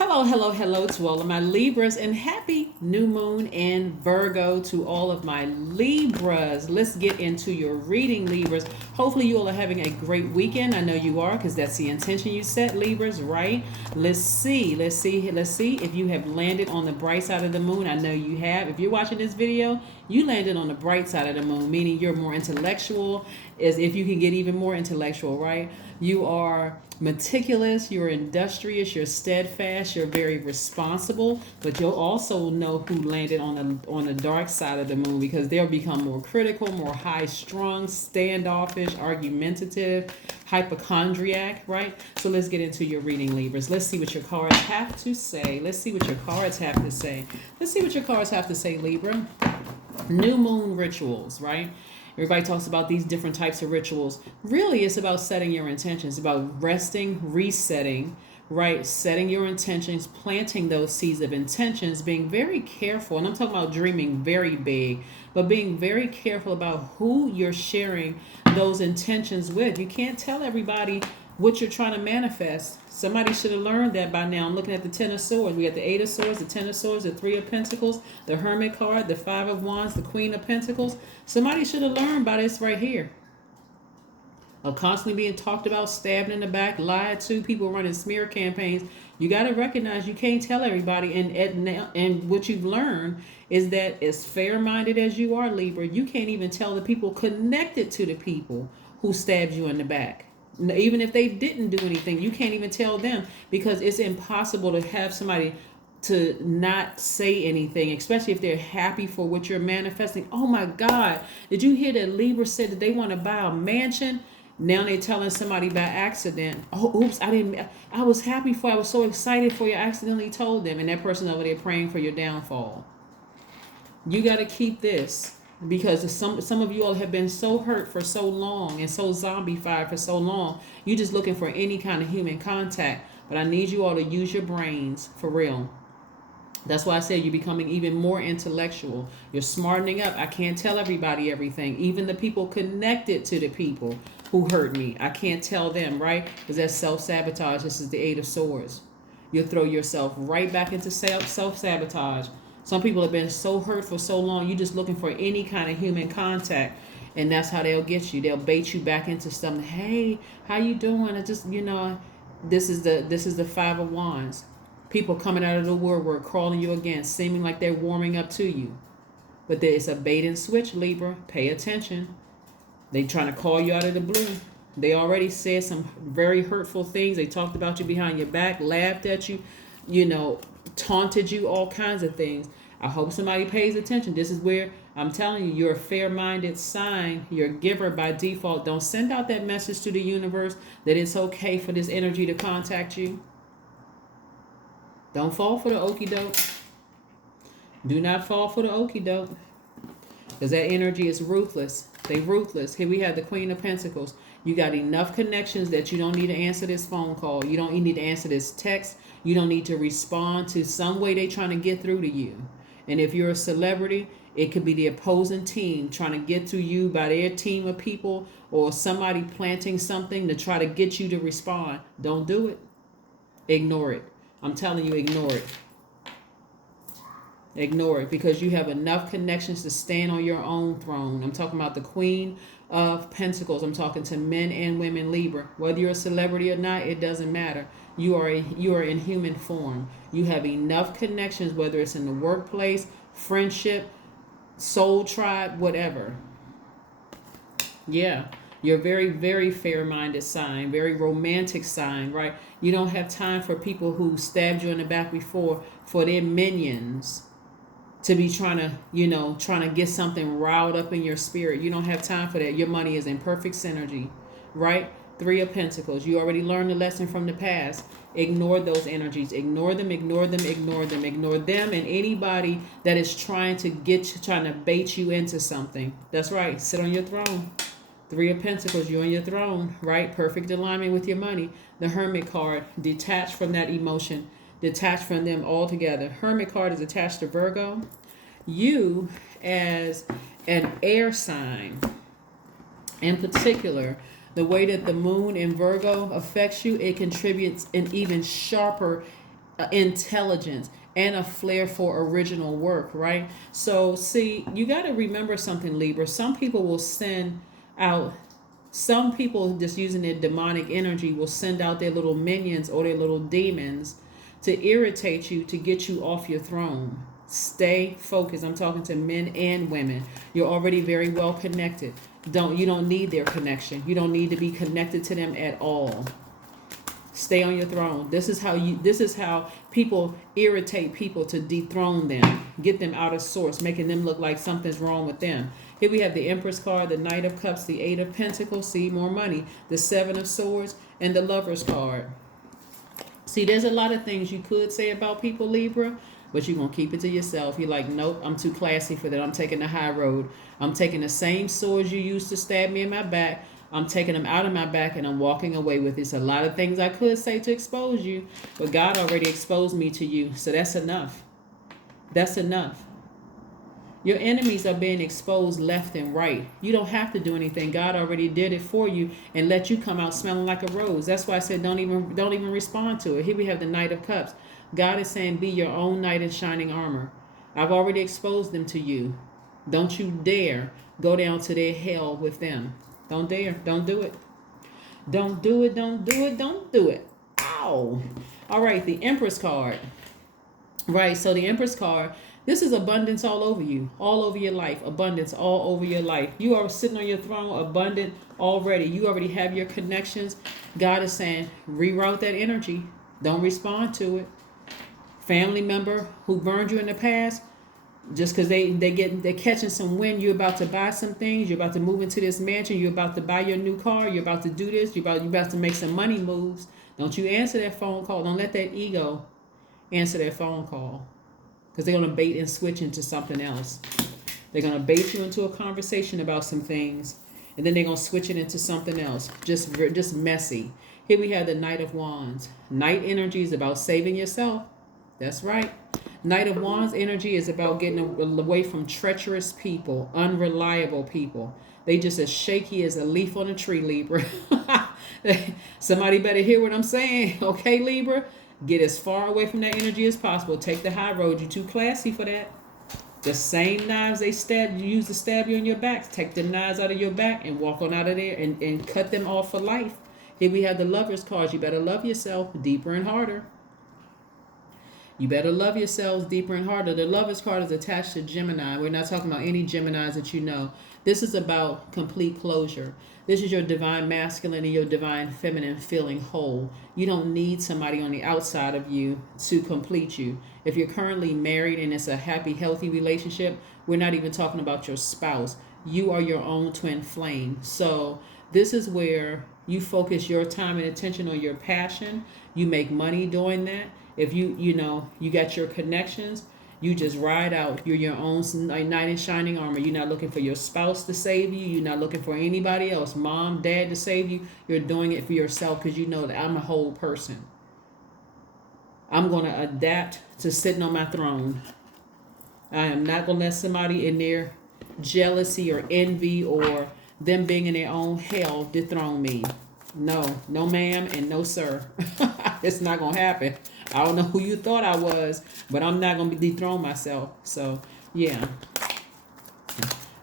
Hello, hello, hello to all of my Libras and happy new moon in Virgo to all of my Libras. Let's get into your reading, Libras. Hopefully, you all are having a great weekend. I know you are because that's the intention you set, Libras, right? Let's see if you have landed on the bright side of the moon. I know you have. If you're watching this video, you landed on the bright side of the moon, meaning you're more intellectual, as if you can get even more intellectual, right? You are meticulous, you're industrious, you're steadfast, you're very responsible, but you'll also know who landed on the dark side of the moon because they'll become more critical, more high strung, standoffish, argumentative, hypochondriac, right? So let's get into your reading, Libras. Let's see what your cards have to say. Let's see what your cards have to say. Let's see what your cards have to say, Libra. New moon rituals, right? Everybody talks about these different types of rituals. Really, it's about setting your intentions, about resting, resetting, right? Setting your intentions, planting those seeds of intentions, being very careful. And I'm talking about dreaming very big, but being very careful about who you're sharing those intentions with. You can't tell everybody what you're trying to manifest. Somebody should have learned that by now. I'm looking at the Ten of Swords. We got the Eight of Swords, the Ten of Swords, the Three of Pentacles, the Hermit card, the Five of Wands, the Queen of Pentacles. Somebody should have learned by this right here. Of constantly being talked about, stabbed in the back, lied to, people running smear campaigns. You got to recognize you can't tell everybody. And what you've learned is that as fair-minded as you are, Libra, you can't even tell the people connected to the people who stabbed you in the back. Even if they didn't do anything, you can't even tell them because it's impossible to have somebody to not say anything, especially if they're happy for what you're manifesting. Oh my God, did you hear that Libra said that they want to buy a mansion? Now they're telling somebody by accident, oh, oops, I was happy for, I was so excited for you, I accidentally told them. And that person over there praying for your downfall. You got to keep this because some of you all have been so hurt for so long and so zombified for so long. You're just looking for any kind of human contact. But I need you all to use your brains for real. That's why I said you're becoming even more intellectual. You're smartening up. I can't tell everybody everything. Even the people connected to the people who hurt me, I can't tell them, right? Because that's self-sabotage. This is the Eight of Swords. You'll throw yourself right back into self-sabotage. Some people have been so hurt for so long, you're just looking for any kind of human contact. And that's how they'll get you. They'll bait you back into something. Hey, how you doing? I just, this is the Five of Wands. People coming out of the woodwork, crawling you again, seeming like they're warming up to you. But it's a bait and switch, Libra. Pay attention. They trying to call you out of the blue. They already said some very hurtful things. They talked about you behind your back, laughed at you, taunted you, all kinds of things. I hope somebody pays attention. This is where I'm telling you, you're a fair-minded sign. You're a giver by default. Don't send out that message to the universe that it's okay for this energy to contact you. Don't fall for the okie doke. Do not fall for the okie doke. Because that energy is ruthless. They ruthless. Here we have the Queen of Pentacles. You got enough connections that you don't need to answer this phone call. You don't need to answer this text. You don't need to respond to some way they trying to get through to you. And if you're a celebrity, it could be the opposing team trying to get to you by their team of people or somebody planting something to try to get you to respond. Don't do it. Ignore it. I'm telling you, ignore it. Ignore it because you have enough connections to stand on your own throne. I'm talking about the Queen of Pentacles. I'm talking to men and women, Libra. Whether you're a celebrity or not, it doesn't matter. You are in human form. You have enough connections, whether it's in the workplace, friendship, soul tribe, whatever. Yeah. You're very, very fair-minded sign, very romantic sign, right? You don't have time for people who stabbed you in the back before for their minions to be trying to get something riled up in your spirit. You don't have time for that. Your money is in perfect synergy, right? Three of Pentacles. You already learned the lesson from the past. Ignore those energies. Ignore them, ignore them, ignore them. Ignore them and anybody that is trying to bait you into something. That's right. Sit on your throne. Three of Pentacles, you're on your throne, right? Perfect alignment with your money. The Hermit card, detached from that emotion, detached from them altogether. Hermit card is attached to Virgo. You, as an air sign, in particular, the way that the moon in Virgo affects you, it contributes an even sharper intelligence, and a flair for original work, right? So, see, you got to remember something, Libra. Some people will send out, some people just using their demonic energy will send out their little minions or their little demons to irritate you, to get you off your throne. Stay focused. I'm talking to men and women. You're already very well connected. You don't need their connection. You don't need to be connected to them at all. Stay on your throne. This is how people irritate people to dethrone them, get them out of source, making them look like something's wrong with them. Here we have the Empress card, the Knight of Cups, the Eight of Pentacles, see, more money, the Seven of Swords, and the Lover's card. See, there's a lot of things you could say about people, Libra, but you're going to keep it to yourself. You're like, nope, I'm too classy for that. I'm taking the high road. I'm taking the same swords you used to stab me in my back. I'm taking them out of my back and I'm walking away with it. It's a lot of things I could say to expose you, but God already exposed me to you. So that's enough. That's enough. Your enemies are being exposed left and right. You don't have to do anything. God already did it for you and let you come out smelling like a rose. That's why I said don't even respond to it. Here we have the Knight of Cups. God is saying be your own knight in shining armor. I've already exposed them to you. Don't you dare go down to their hell with them. Don't dare. Don't do it. Don't do it. Don't do it. Don't do it. Ow. All right, the Empress card. Right, so the Empress card, this is abundance all over you, all over your life, abundance all over your life. You are sitting on your throne, abundant already. You already have your connections. God is saying, reroute that energy. Don't respond to it. Family member who burned you in the past, just because they're catching some wind, you're about to buy some things, you're about to move into this mansion, you're about to buy your new car, you're about to do this, you're about to make some money moves. Don't you answer that phone call. Don't let that ego answer that phone call, because they're going to bait and switch into something else. They're going to bait you into a conversation about some things, and then they're going to switch it into something else. Just messy. Here we have the Knight of Wands. Knight energy is about saving yourself. That's right. Knight of Wands energy is about getting away from treacherous people, unreliable people. They just as shaky as a leaf on a tree, Libra. Somebody better hear what I'm saying. Okay, Libra? Get as far away from that energy as possible. Take the high road. You're too classy for that. The same knives they use to stab you in your back. Take the knives out of your back and walk on out of there and cut them off for life. Here we have the Lover's cards. You better love yourself deeper and harder. You better love yourselves deeper and harder. The Lover's card is attached to Gemini. We're not talking about any Geminis that you know. This is about complete closure. This is your divine masculine and your divine feminine feeling whole. You don't need somebody on the outside of you to complete you. If you're currently married and it's a happy, healthy relationship, we're not even talking about your spouse. You are your own twin flame. So this is where you focus your time and attention on your passion. You make money doing that. If you got your connections, you just ride out. You're your own knight in shining armor. You're not looking for your spouse to save you. You're not looking for anybody else, mom, dad, to save you. You're doing it for yourself because you know that I'm a whole person. I'm going to adapt to sitting on my throne. I am not going to let somebody in their jealousy or envy or them being in their own hell dethrone me. No ma'am and no sir. It's not going to happen. I don't know who you thought I was, but I'm not going to dethrone myself. So, yeah.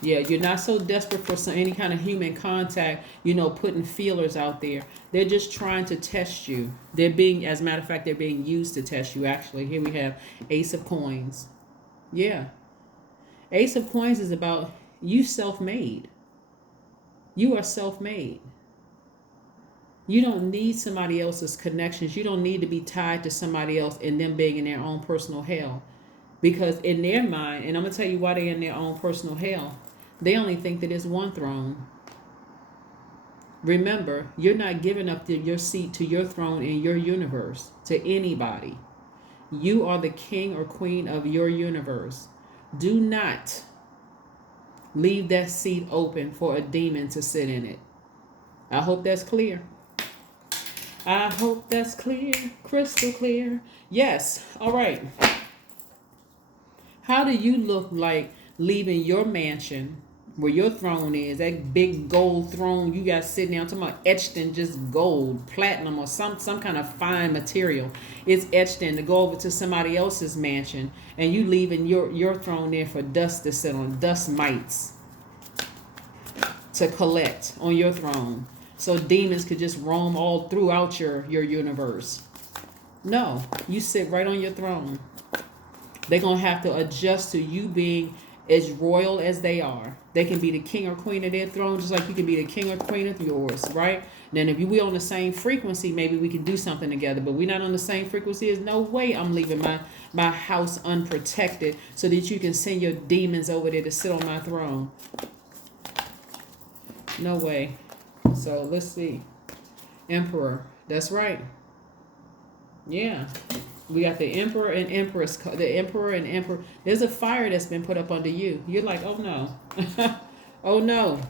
Yeah, you're not so desperate for any kind of human contact, putting feelers out there. They're just trying to test you. As a matter of fact, they're being used to test you, actually. Here we have Ace of Coins. Yeah. Ace of Coins is about you self-made. You are self-made. You don't need somebody else's connections. You don't need to be tied to somebody else and them being in their own personal hell. Because in their mind, and I'm going to tell you why they're in their own personal hell, they only think that it's one throne. Remember, you're not giving up your seat to your throne in your universe to anybody. You are the king or queen of your universe. Do not leave that seat open for a demon to sit in it. I hope that's clear. I hope that's clear, crystal clear. Yes. All right. How do you look like leaving your mansion where your throne is, that big gold throne you got sitting there. I'm talking about etched in just gold, platinum, or some kind of fine material. It's etched in to go over to somebody else's mansion, and you leaving your throne there for dust to sit on, dust mites to collect on your throne, so demons could just roam all throughout your universe. No, you sit right on your throne. They're going to have to adjust to you being as royal as they are. They can be the king or queen of their throne, just like you can be the king or queen of yours, right? And then if we on the same frequency, maybe we can do something together. But we're not on the same frequency. There's no way I'm leaving my house unprotected so that you can send your demons over there to sit on my throne. No way. So let's see. Emperor. That's right. Yeah. We got the emperor and empress. The emperor and emperor. There's a fire that's been put up under you. You're like, oh no. Oh no.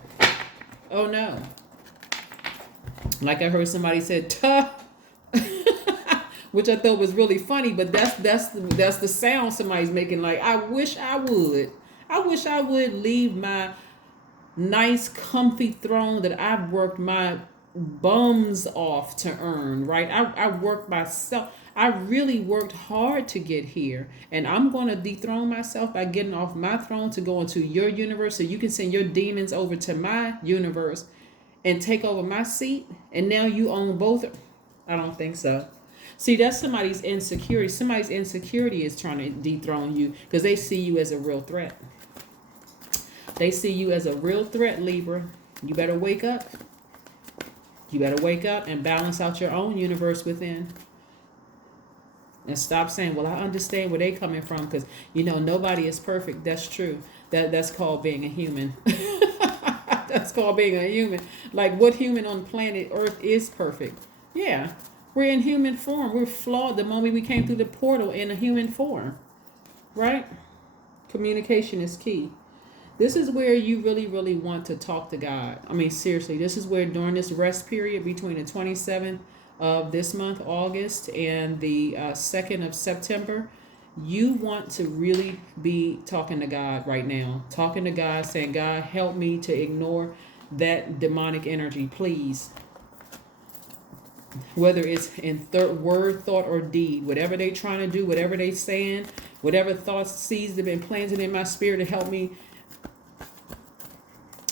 Oh no. Like I heard somebody said, tuh. Which I thought was really funny, but that's the sound somebody's making. Like, I wish I would. I wish I would leave my nice comfy throne that I've worked my bums off to earn, right? I worked myself. I really worked hard to get here, and I'm going to dethrone myself by getting off my throne to go into your universe so you can send your demons over to my universe and take over my seat, and now you own both. I don't think so. See, that's somebody's insecurity. Somebody's insecurity is trying to dethrone you because they see you as a real threat. They see you as a real threat, Libra. You better wake up. You better wake up and balance out your own universe within. And stop saying, well, I understand where they're coming from because, nobody is perfect. That's true. That's called being a human. That's called being a human. Like, what human on planet Earth is perfect? Yeah. We're in human form. We're flawed the moment we came through the portal in a human form. Right? Communication is key. This is where you really, really want to talk to God. I mean, seriously, this is where during this rest period between the 27th of this month, August, and the 2nd of September, you want to really be talking to God right now. Talking to God, saying, God, help me to ignore that demonic energy, please. Whether it's in word, thought, or deed, whatever they're trying to do, whatever they're saying, whatever thoughts, seeds have been planted in my spirit to help me,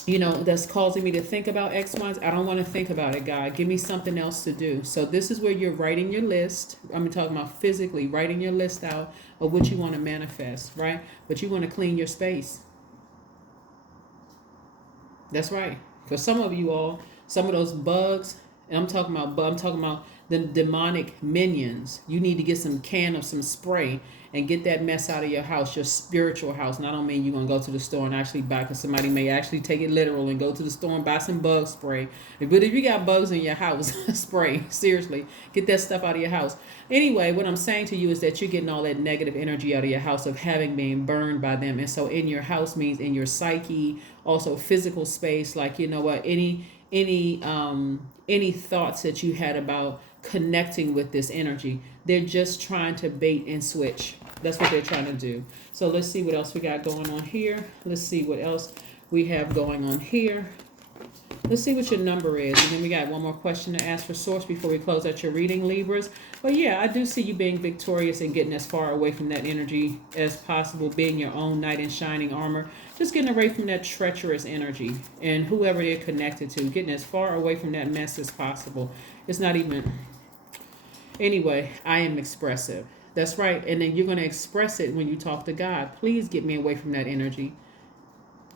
that's causing me to think about X, Y. I don't want to think about it, God. Give me something else to do. So this is where you're writing your list. I'm talking about physically writing your list out of what you want to manifest, right? But you want to clean your space. That's right. For some of you all, some of those bugs, and I'm talking about the demonic minions. You need to get some spray and get that mess out of your house, your spiritual house. And I don't mean you're going to go to the store and actually buy, because somebody may actually take it literal and go to the store and buy some bug spray. But if you got bugs in your house, spray. Seriously, get that stuff out of your house. Anyway, what I'm saying to you is that you're getting all that negative energy out of your house of having been burned by them. And so in your house means in your psyche, also physical space, like, any thoughts that you had about connecting with this energy. They're just trying to bait and switch. That's what they're trying to do. So let's see what else we got going on here. Let's see what else we have going on here. Let's see what your number is. And then we got one more question to ask for source before we close out your reading, Libras. But yeah, I do see you being victorious and getting as far away from that energy as possible, being your own knight in shining armor. Just getting away from that treacherous energy and whoever they're connected to, getting as far away from that mess as possible. It's not even... Anyway, I am expressive. That's right. And then you're going to express it when you talk to God. Please get me away from that energy.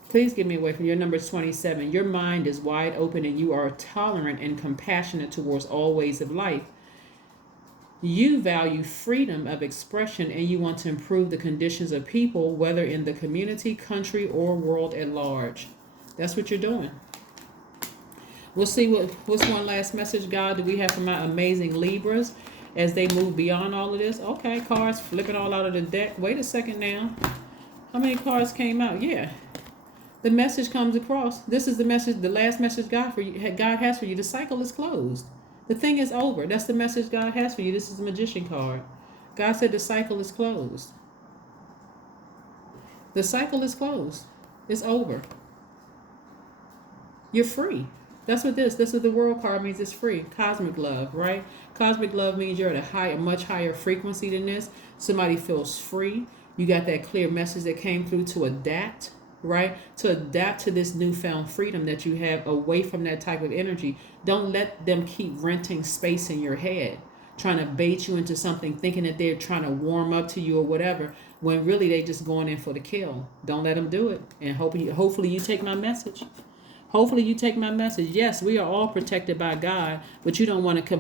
Please get me away from your number 27. Your mind is wide open and you are tolerant and compassionate towards all ways of life. You value freedom of expression and you want to improve the conditions of people, whether in the community, country, or world at large. That's what you're doing. We'll see what's one last message, God, do we have for my amazing Libras as they move beyond all of this. Okay, cards flipping all out of the deck. Wait a second now. How many cards came out? Yeah. The message comes across. This is the message, the last message God has for you. The cycle is closed. The thing is over. That's the message God has for you. This is the Magician card. God said the cycle is closed. The cycle is closed. It's over. You're free. That's what this. This is the world card means. It's free. Cosmic love, right? Cosmic love means you're at a much higher frequency than this. Somebody feels free. You got that clear message that came through to adapt, right? To adapt to this newfound freedom that you have away from that type of energy. Don't let them keep renting space in your head, trying to bait you into something, thinking that they're trying to warm up to you or whatever, when really they just going in for the kill. Don't let them do it. And hopefully you take my message. Hopefully you take my message. Yes, we are all protected by God, but you don't want to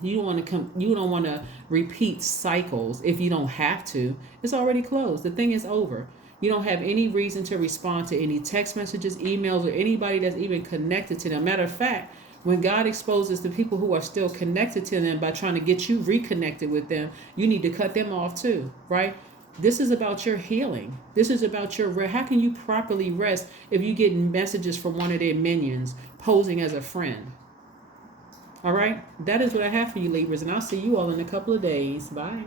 you don't want to repeat cycles if you don't have to. It's already closed. The thing is over. You don't have any reason to respond to any text messages, emails, or anybody that's even connected to them. Matter of fact, when God exposes the people who are still connected to them by trying to get you reconnected with them, you need to cut them off too, right? This is about your healing. This is about your rest. How can you properly rest if you get messages from one of their minions posing as a friend? All right? That is what I have for you, Libras, and I'll see you all in a couple of days. Bye.